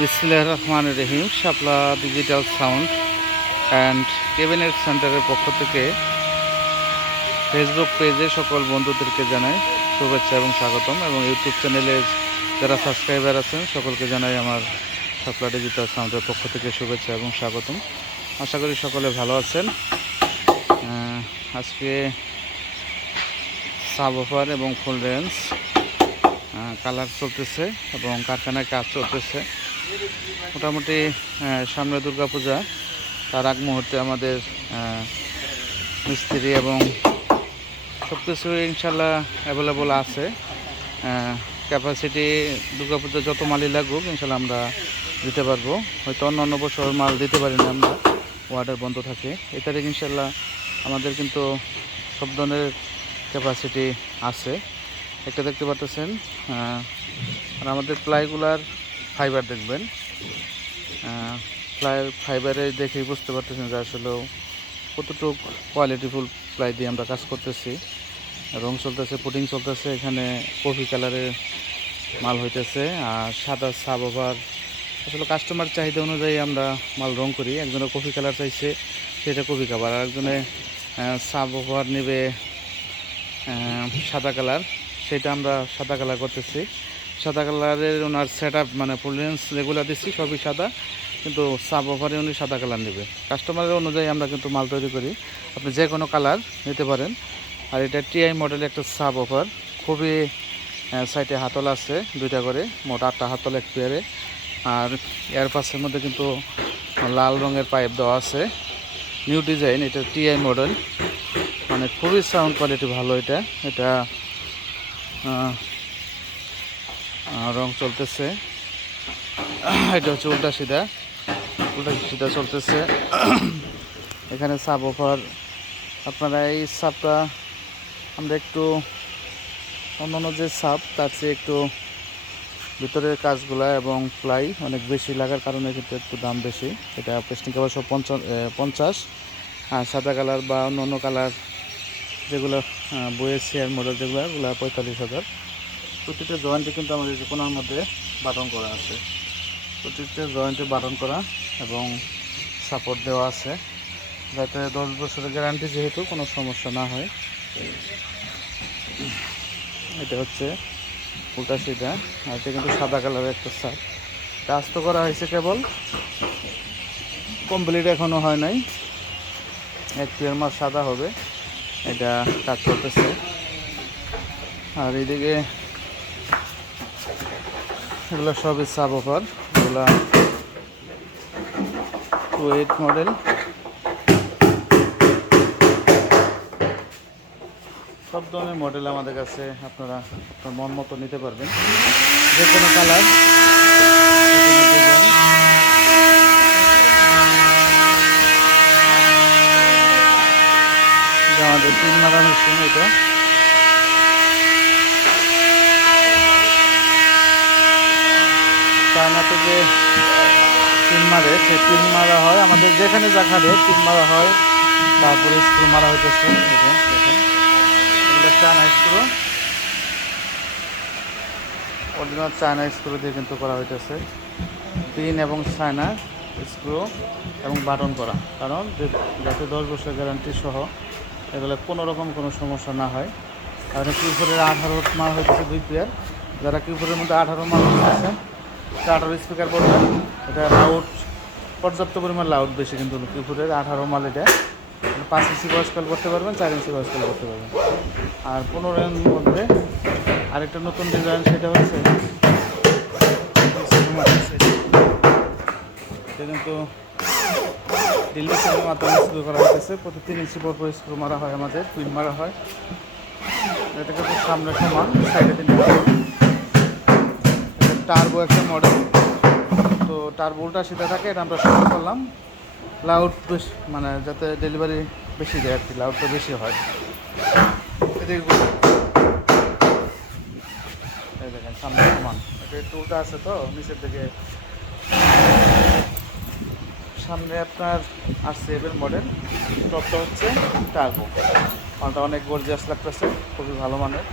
বিসমিল্লাহ রহমান রহিম, Shapla digital sound and cabinet সেন্টারের পক্ষ থেকে ফেসবুক পেজে সকল বন্ধুদেরকে জানাই শুভেচ্ছা এবং স্বাগতম এবং ইউটিউব চ্যানেলে যারা সাবস্ক্রাইবার আছেন, সকলকে জানাই আমার শাপলা ডিজিটাল সাউন্ডের পক্ষ থেকে শুভেচ্ছা এবং স্বাগতম। আশা করি সকলে ভালো আছেন। আজকে সাব অফার এবং ফুল রেঞ্জ কালার চলতেছে এবং কারখানায় কাজ চলতেছে। মোটামুটি সামনে দুর্গাপূজা। তার আগ মুহূর্তে আমাদের মিস্ত্রি এবং সব কিছু ইনশাল্লাহ অ্যাভেলেবল আছে ক্যাপাসিটি দুর্গাপূজা যত মালই লাগুক ইনশাল্লাহ আমরা দিতে পারব। হয়তো অন্য অন্য বছর মাল দিতে পারি না আমরা ওয়ার্ডার বন্ধ থাকে। এই তারিখ ইনশাল্লাহ আমাদের কিন্তু সব ধরনের ক্যাপাসিটি আছে। একটা দেখতে পাচ্ছেন আর আমাদের প্লাইগুলার ফাইবার দেখবেন। প্লাই ফাইবারে দেখেই বুঝতে পারতেছেন যে আসলে কতটুক কোয়ালিটিফুল প্লাই দিয়ে আমরা কাজ করতেছি। রং চলতেছে পুটিং চলতেছে, এখানে কফি কালারের মাল হইতেছে। আর সাদা সাব ওভার আসলে কাস্টমার চাহিদা অনুযায়ী আমরা মাল রং করি। একজনে কফি কালার চাইছে, সেটা কফি কালার আর একজনে সাব ওভার নেবে সাদা কালার সেটা আমরা সাদা কালার করতেছি। সাদা কালারের ওনার সেট মানে ফুললেন্স যেগুলো দিচ্ছি সবই সাদা, কিন্তু সাব ওভারে উনি সাদা কালার নেবে। কাস্টমারের অনুযায়ী আমরা কিন্তু মাল তৈরি করি। আপনি যে কোনো কালার নিতে পারেন। আর এটা টিআই মডেলের একটা সাব অফার খুবই সাইডে হাতল আছে, দুইটা করে, মোট আটটা হাতল এক পেয়ারে আর এয়ার পাসের মধ্যে কিন্তু লাল রঙের পাইপ দেওয়া আছে। নিউ ডিজাইন এটা টিআই মডেল মানে খুবই সাউন্ড কোয়ালিটি ভালো এটা। এটা রং চলতেছে। এটা হচ্ছে উল্টা সিধা। উল্টা সিধা চলতেছে। এখানে সাব অফার। আপনারা এই সাপটা আমরা একটু অন্যান্য যে সাপ তার চেয়ে একটু ভিতরের কাজগুলা এবং প্লাই অনেক বেশি লাগার কারণে কিন্তু একটু দাম বেশি। এটা পেস্টিং কাভার সব পঞ্চাশ আর সাদা কালার বা অন্য অন্য কালার যেগুলো বইয়ের শেয়ার মডেল যেগুলো ওগুলো পঁয়তাল্লিশ হাজার। প্রতিটা জয়েন্টে কিন্তু আমাদের যে কোনার মধ্যে বাটন করা আছে। প্রতিটা জয়েন্টে বাটন করা এবং সাপোর্ট দেওয়া আছে। যাতে দশ বছরের গ্যারান্টি যেহেতু কোনো সমস্যা না হয়। এটা হচ্ছে উল্টা সিধা, আর এটা কিন্তু সাদা কালারের একটা সাপ কাজ তো করা হয়েছে কেবল। কমপ্লিট এখনও হয় নাই। এক পেয়ার মাস সাদা হবে। এটা কাজ করতেছে আর এদিকে এগুলো সবই সাব অফার এগুলা টু এইট মডেল সব ধরনের মডেল আমাদের কাছে আপনারা আপনার মন মতো নিতে পারবেন। যে কোনো কালার আমাদের তিন মারা মেশিন এটা। চায়নাতে যে তিন মারে, সে তিন মারা হয়। আমাদের যেখানে যা খাবে তিন মারা হয়। তারপরে স্ক্রু মারা হইতেছে। দেখেন। এগুলো China screw original China screw দিয়ে কিন্তু করা হইতেছে। পিন এবং চায়না স্ক্রু এবং বাটন করা। কারণ যাতে দশ বছর গ্যারান্টি সহ এগুলো কোনো রকম কোনো সমস্যা না হয়। কারণ কিউফোরের আঠারো মাল হইতেছে দুই পেয়ার যারা কিউফোরের মধ্যে আঠারো মাল হইতেছে আঠারো স্পিকার বলবেন এটা লাউড পর্যাপ্ত পরিমাণ লাউড বেশি কিন্তু কিউফোরের আঠারো মাল এটা। মানে পাঁচ ইঞ্চি বয়স কল করতে পারবেন, চার ইঞ্চি বয়স কল করতে পারবেন। আর পনেরো পনেরোর মধ্যে আরেকটা নতুন ডিজাইন সেটা হচ্ছে কিন্তু দিল্লি স্ক্রু মাধ্যমে স্ক্রু করা হয়েছে প্রতি তিন ইঞ্চি পর পর স্ক্রু মারা হয় আমাদের পিন মারা হয়। এটা কিন্তু সামনে সমান সাইডে তিন টার্বো একটা মডেল তো টার্বো উল্টা সিধা থাকে, এটা আমরা শুরু করলাম। লাউড বেশি মানে যাতে ডেলিভারি বেশি দেয় আর কি লাউডটা বেশি হয়। এদিকে দেখেন, সামনে সমান। এটা একটু আছে তো, নিচের দিকে। সামনে আপনার আর সেভেন মডেল টপটা হচ্ছে টার্বো মালটা অনেক গর্জিয়াস লাগতেছে, খুবই ভালো মানের।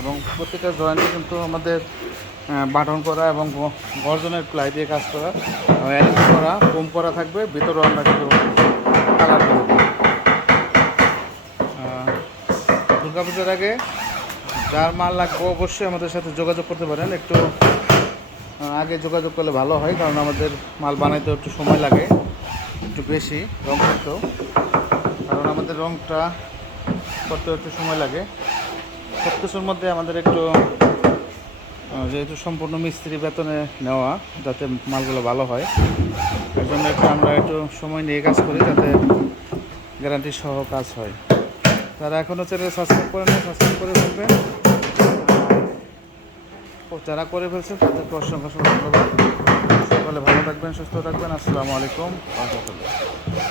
এবং প্রত্যেকটা জয়েন্টে কিন্তু আমাদের বাটন করা এবং গর্জনের প্লাই দিয়ে কাজ করা অ্যারেঞ্জ করা ফোম করা থাকবে ভিতরেও আমরা কিন্তু কালার করব। দুর্গা পুজোর আগে যার মাল লাগবে অবশ্যই আমাদের সাথে যোগাযোগ করতে পারেন। একটু আগে যোগাযোগ করলে ভালো হয়, কারণ আমাদের মাল বানাইতে একটু সময় লাগে, একটু বেশি রং করতেও। কারণ আমাদের রংটা করতে একটু সময় লাগে। সব কিছুর মধ্যে আমাদের একটু যেহেতু সম্পূর্ণ মিস্ত্রি বেতনে নেওয়া, যাতে মালগুলো ভালো হয়, এর জন্য একটু আমরা একটু সময় নিয়ে কাজ করি যাতে গ্যারান্টি সহ কাজ হয়। যারা এখনও চ্যানেল সাবস্ক্রাইব করেন না সাবস্ক্রাইব করে ফেলবেন। যারা করে ফেলছেন, তাদেরকে অসংখ্য ধন্যবাদ। সকলে ভালো থাকবেন, সুস্থ থাকবেন। আসসালামু আলাইকুম। রহমতুল্লাহ